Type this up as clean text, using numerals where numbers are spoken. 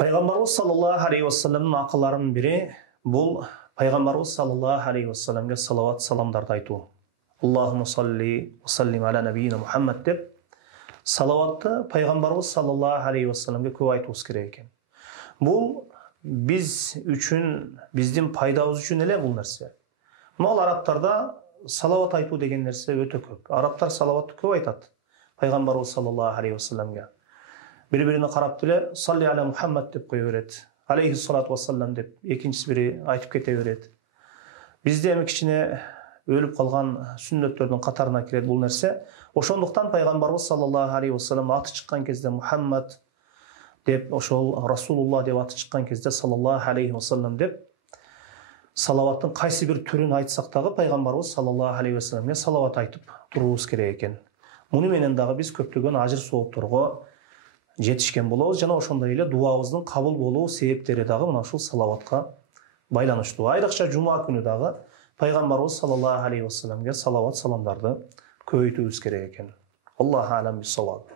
Пайғамбарымыз саллаллаху алейхи уассаламның ақылларының бірі бұл Пайғамбарымыз саллаллаху алейхи уассаламға салауат саламдарды айту. Аллахумма салли ва саллим аля набийина Мухаммад деп салауатты Пайғамбарымыз саллаллаху алейхи уассаламға көп айтуымыз керек екен. Бұл біз үшін, біздің пайдамыз үшін еле бұл нәрсе. Мол арабтарда салауат айту деген нәрсе өте көп. Арабтар салауатты көп айтады Пайғамбарымыз саллаллаху алейхи уассаламға. Бір-біріне қарап біле, салли аля Мухаммад деп қоя береді. Алейхи салату вассалам деп екіншісі бірі айтып кете береді. Бізде кішкене өліп қалған сүннеттердің қатарына кіреді бұл нәрсе. Ошондуктан Пайғамбарымыз саллаллаху алейхи уассалам аты шыққан кезде Мухаммад деп, ошол Расулулла деп аты шыққан кезде саллаллаху алейхи уассалам деп салауаттың қайсы бір түрін айтсақ дағы Пайғамбарымыз саллаллаху алейхи уассаламға салауат айтып тұруымыз керек екен. Мұны менен дағы біз көптөгөн ажыр соопторго жетишкен болобуз жана ошондой эле дуабыздын кабыл болуу себептери дагы мына ушул салаватка байланыштуу. Айрыкча жума күнү дагы Пайгамбарыбыз саллаллаху алейхи вассаламга салават саламдарды көбөйтүүбүз керек экен. Аллаху алам бис-саваб.